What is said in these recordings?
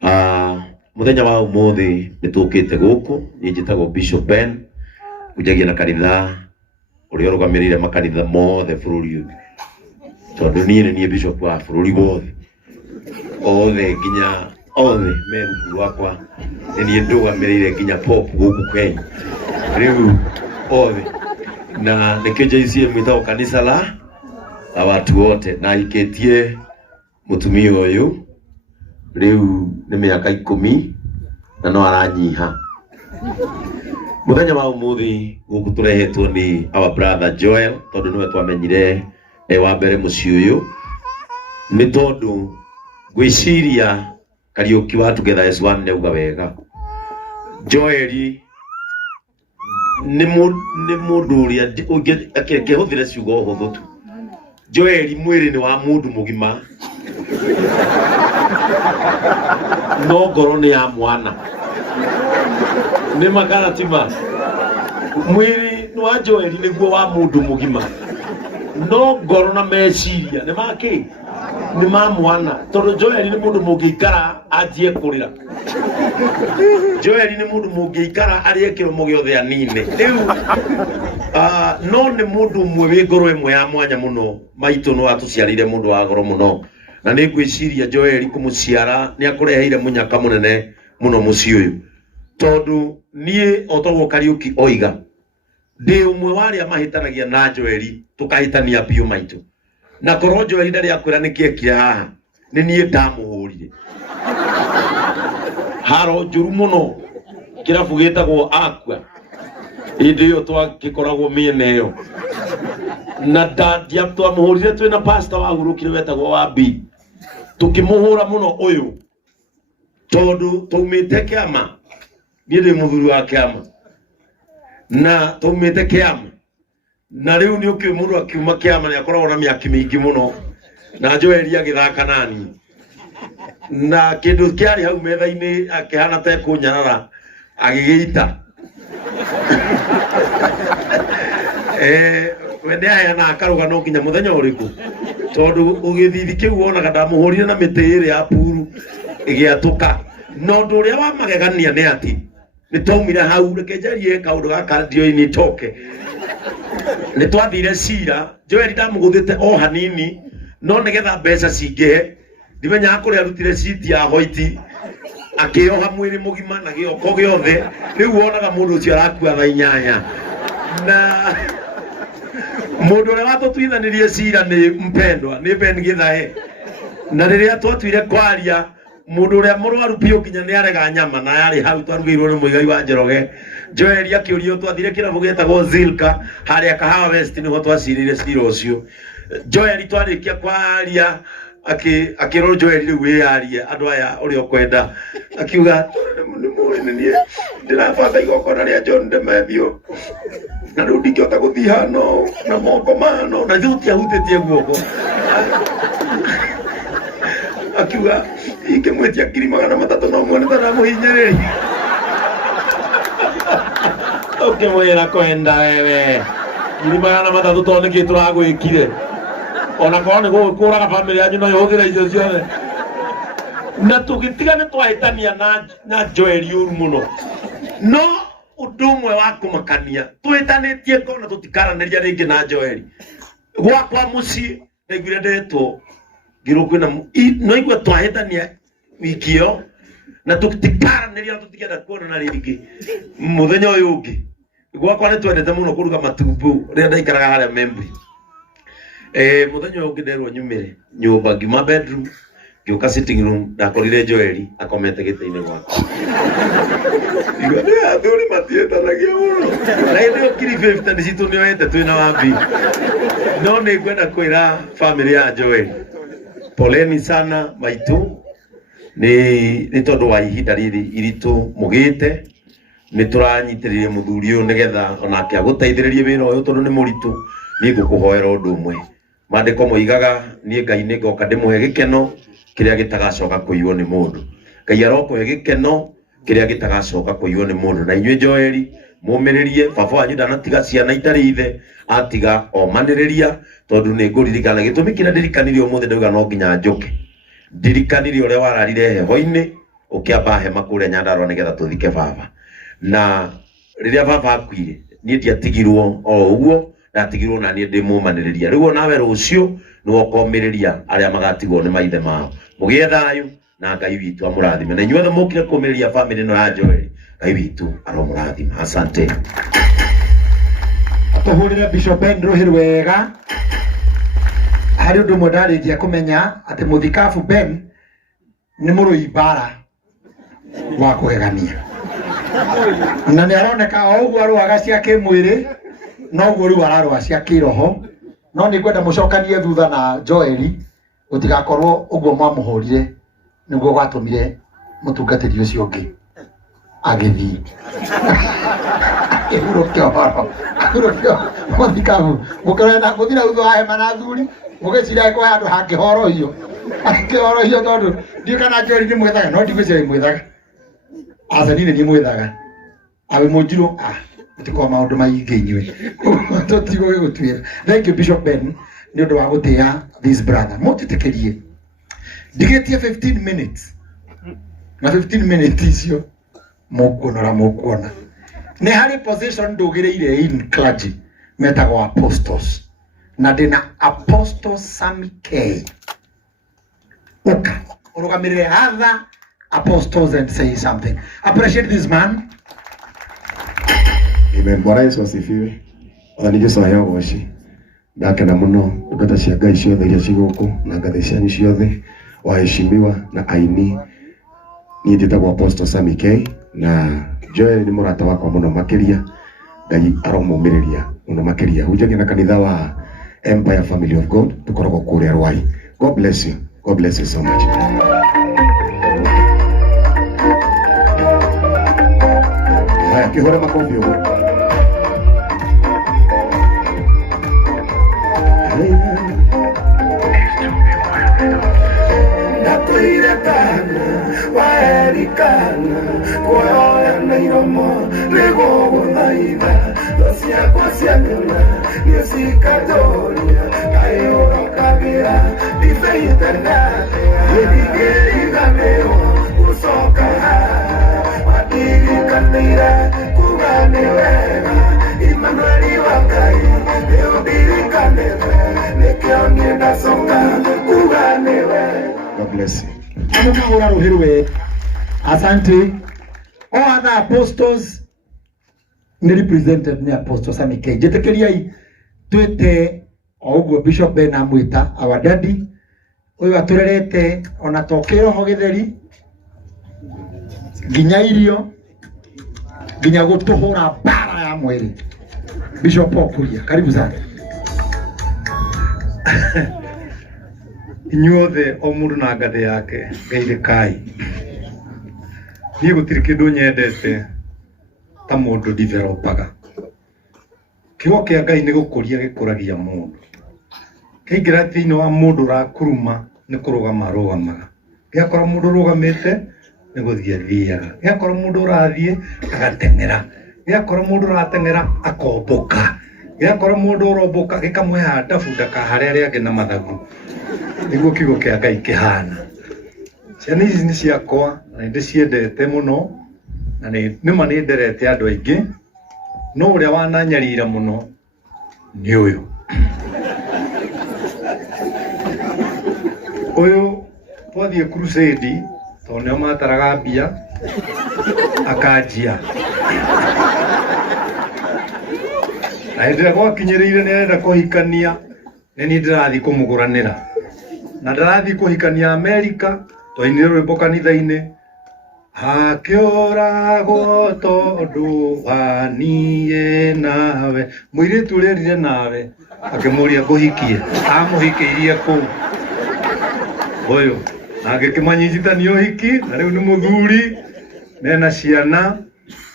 Muthenya wa umuthi nitukite guku njitagwo Bishop Ben kujagia na kanitha uri urugamirire makanitha mothe bururi tondu nie bishop wa bururi wothe othe nginya othe meru wakwa nie ndugamirire nginya pop guku Kenya riu othe na nikijaicie mwitao kanisa la watu wote na iketie mutumia uyu riu ni miaka 10 na no aranyiha. Muthenya wa umuthi guku turehetwo ni our brother Joel tondu niwe twamenyire wa mbere muci uyu ni tondu gwiciria Kariuki wa Together S1 neuga wega. Joel ni mundu uria akihuthire ciugo huthu tu. Joel mwiri ni wa mundu mugima no ngoro ni ya mwana ni makara tima. Mwiri ni wa Joel niguo wa mundu mugima no ngoro na meciria ni make ni ma mwana tondu Joel ni mundu mungikara ajie kurira. Joel ni mundu mungikara arie kiromo giothe anine riu no ni mundu mwe wi ngoro imwe ya mwanya muno maitu no atuciarire mundu wa goro muno na ni gwiciria Joel kumuciara ni akureheire munyaka munene muno muci uyu tondu nie otogwo Kariuki oiga ndi umwe wari amahitanagia na Joel tukahitania biu maitu na korwo Joel ndari akwira nikiekire haha ni nie ndamuhurire haro njuru muno kirabu gitagwo Aqua indi yo twagikoragwo miene yo na ndandia twamuhurire twina pastor wahurukire wetagwo wa B tukimuhura muno uyu tondu tumite kiama ndi muthuri wa kiama na tumite kiama na riu ni ukimundu akiuma kiama ni akoragwo na miaka mingi muno na Joel agithaka nani na kindu kiari hau metha-ini akihana ta kunyarara agigiita wende aya na akaruga no nginya muthenya uriku tondu ugithithi kiu wonaga ndamuhurire na miti iri ya puru igiatuka no ndu uria wa magegania ni ati ni twaumire hau reke njarie kaundu gaka ndio-ini toke ni twathire cira Joel ndamuguthite o hanini no nigetha mbeca cingihe ndimenya akuria arutire citi ya hoiti akioha mwiri mugima na gioko giothe riu wonaga mundu ucio arakua tha 8 na mundu uria watutwithanirie cira ni mpendwa ni Ben Githae na riria twatuire kwaria mundu uria murwaru pio kinya ni arega nyama na yari hau twarugeirwo ni muigai wa Njoroge. Joel akiurio twathire kirabu getagwo Zilka haria Kahawa West niho twacirire cira ucio. Joel twarikia kwaria akiro Joel riu wiarie andu aya uri okwenda akiuga ni nie ndirabanga igokona ria John Ndemethio na riu ndingihota guthii hano na moko mano na thuti ahutitie guoko akiuga ingimwetia 300 no mwene tana muhinyereri ukimwira kwenda wewe 300 tondu niki turagwikire ona korwo ni gukuraga family yanyu no yuhuthira icio ciothe na tugitigane twahitania na Joel uru muno no undu umwe wa kumakania twitanitie kona tutikaraniria ringi na Joel gwakwa muci naiguire ndetwo ngiru kwina no igwe twahitania wikio na tutikaraniria tutigenda kuona na ringi muthenya uyu ungi gwakwa ni twendete muno kuruga matumbu ria ndaikaraga haria Membri. Muthenya ungi nderwo nyumire nyumba ngima bedroom ngiuka sitting room ndakorire Joel akomete gite-ini gwakwa igwe athuri matietanagia muno na ndio kiri 50 ndicitu nioete twina wambi no ni ngwenda kwira family ya Joel poleni sana maitu ni tondu wa ihinda riri iritu mugite ni turanyitiririe muthuri uyu nigetha onake aguteithiririe wira uyu tondu ni muritu ni ngukuhoera undu umwe mandiko moigaga ni Ngai ni ngoka ndimuhe gikeno kiria gitagacoka kuiywo ni mundu. Ngai arokuhe gikeno kiria gitagacoka kuiywo ni mundu na inywe Joel mumiririe baba wanyu ndanatiga ciana itari ithe atiga omaniriria tondu ni nguririkana gitumi kiria ndirikanirie umuthi ndauga no nginya njuke ndirikanire uria wararire heho-ini ukiamba hema kuria Nyandarua nigetha tuthike baba na riria baba akuire nie ndiatigirwo o uguo ndatigirwo na nie ndi mumaniriria riu nawe rucio ni wokomiriria aria magatigwo ni maithe mao mugie thayu na Ngai witu amurathime na inyuothe mukire kumiriria family no ya Joel Ngai witu aromurathime asante tuhurire Bishop Ben Ruhiru wega hari undu mudarikia kumenya ati muthikabu Ben ni murui bara wa kugegania na ni aroneka o uguo arwaga cia kimwiri no uguo riu ararwa cia kiroho no ni kwenda mucokanie thutha na Joel utigakorwo uguo mwamuhurire niguo gwatumire mutungatiri ucio ungi agithi Urokio muthikabu mukorana muthira utho wa hema na thuri mugecira ko handu hangihoro hiyo tondu ndi kana Joel ni mwethaga no ndigwicira mwethaga asanine ni mwethaga awe mujiro utiko maundu maingi inywe totigo gutwira. Thank you Bishop Ben ni undu wa gutia this brother mutitekerie ndigetie 15 minutes na 15 minutes icio mukuona ni hari position ndugireire in clergy metagwo apostles na ndina Apostle Sammy K uka urugamirire other apostles and say something. Appreciate this man. Amen. Bwana Yesu asifiwe. Onanije soya woshi ndakena muno ndata cia Ngai ciothe iria ciguku na ngathĩ cianyu ciothe waheshimiwa na aini niĩ njĩtagwo Apostle Sammy K na Joel ni murata wakwa muno makiria Ngai aromumiriria muno makiria hujagia na kanitha wa Empire Family of God tukoragwo kuria Rwai. God bless you. God bless you so much. Haya kihore makofi huko. Nakuirekana waerikana kuoya na iromo nego guthaitha thociakwa cianyona nicikatoria kaiorokagira ndibeitanate igiriganio gucoka wadirikanaire kugane wega Imanueli wa Ngai ndiudirikanire nikio niendacoka kugane wega. God bless you. Amukahura Ruhiru asante. All other apostles ni represented ni Apostle Sammy K. Jetekeriai twete oguo Bishop Ben amwita our daddy uyu aturerete ona tokero ho githeri nginya irio nginya gutuhura bara ya mwiri. Bishop Okuria karibu sana. Inyuothe o mundu na ngathĩ yake ngeithikai niĩ gũtirĩ kĩndũ nyendete ta mũndũ developaga. Kiugo kĩa Ngai nĩ gũkũria gĩkũragia mũndũ. Kĩingĩra thĩinĩ wa mũndũ ũrakuruma nĩ kũrũgama arũgamaga. Gĩakora mũndũ ũrũgamĩte nĩ gũthiĩ athiaga. Gĩakora mũndũ ũrathiĩ agateng'era. Gĩakora mũndũ ũrateng'era akomboka. Gĩakora mũndũ ũromboka gĩkamũhe handabu ndakaharĩa arĩa angĩ na mathagu. Niguo kiugo kĩa Ngai kĩhana. Ciana ici nĩ ciakwa na ndĩciendete mũno na nĩma nĩ nderete andũ aingĩ no ũrĩa wananyarira mũno nĩ ũyũ. Ũyũ twathiĩ crusade tondũ nĩo mataraga mbia akanjia na hĩndĩ ĩrĩa gwakinyĩrĩire nĩ arenda kũhikania nĩ niĩ ndĩrathiĩ kũmũgũranĩra na ndarathiĩ kũhikania Amerika twainire rwĩmbo kanitha-inĩ akĩũragwo tondũ wa niĩ nawe mũirĩtu ũrĩa erire nawe akĩmũria ngũhikie amũhikĩirie kũu ũyũ na agĩkĩmanyitithania ũhiki na rĩu nĩ mũthuri mena ciana.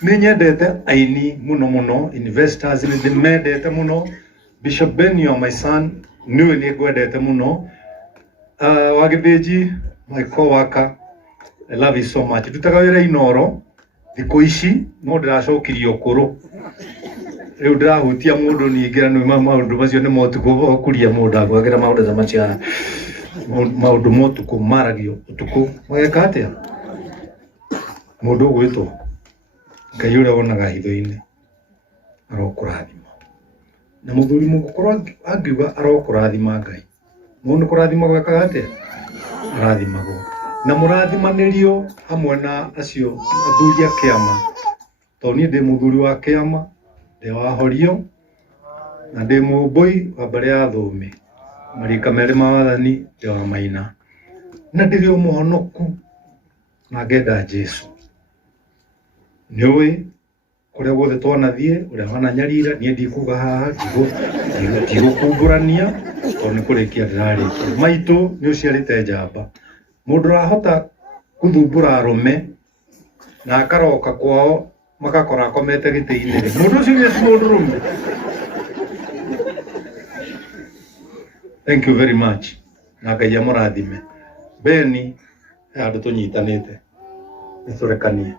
Nĩ nyendete aini mũno mũno investors nĩ ndĩmendete mũno. Bishop Ben, you are my son, niwe nĩ ngwendete mũno. Wa Gĩthĩnji, my co-worker, I love you so much. Ndutaga wĩra Inooro thikũ ici no ndĩracokirie ũkũrũ rĩu ndĩrahutia mũndũ ningĩ na maũndũ macio nĩ motukũ ũkũria mũndũ agwagĩra maũndũ ta macio maũndũ motukũ maragio ũtukũ mweka atĩa mundu gwitwo Ngai uria wonaga hitho-ini arokurathima na muthuri mugukorwo angiuga arokurathima Ngai mundu kurathima gwekaga atia arathimagwo na murathimanĩrio hamwe na acio athuri a kĩama tondũ niĩ ndĩ mũthuri wa kĩama ndĩ wahorio na ndĩ mũmbũi wa mbere ya thũmbĩ marika merĩ ma wathani ndĩ wa Maina na ndĩrĩ o mũhonoku na ngenda Jesu nĩũĩ kũrĩa guothe twanathiĩ ũrĩa wananyarira niĩ ndikuga haha ndigũkumbũrania tondũ nĩ kũrĩkia ndĩrarĩkia maitũ nĩ ũciarĩte njamba mũndũ arahota gũthumbũra arũme na akaroka kwao makakora akomete gĩtĩ-inĩ mũndũ ũcio nĩ mũndũ rũme. Thank you very much na Ngai amũrathime. Beni andũ tũnyitanĩte nĩtũrekanie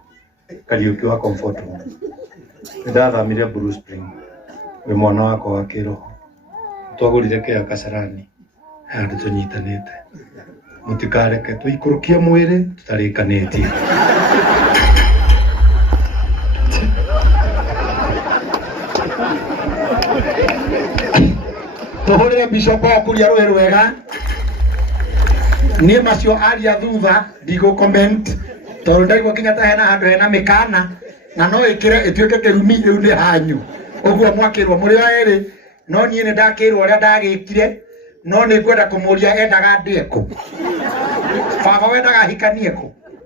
Kariuki wa Comfort Room ndathamire Blue Spring wĩ mwana wakwa wa kĩroho twagũrire kĩa Kasarani andũ tũnyitanĩte mũtikareke tũikũrũkie mwĩrĩ tũtarĩkanĩtie. Tuhurire Bishop okuria rũĩ rwega niĩ macio aria thutha ndigũ comment tondũ ndaigua nginya ta hena handũ hena mĩkana na no ĩkĩre ĩtuĩke kĩrumi rĩu nĩ hanyu ũguo mwakĩrwo mũrĩ o erĩ no niĩ nĩ ndakĩrwo ũrĩa ndagĩkire no nĩ ngwenda kũmũria endaga ndĩe kũ baba wendaga hikanie kũ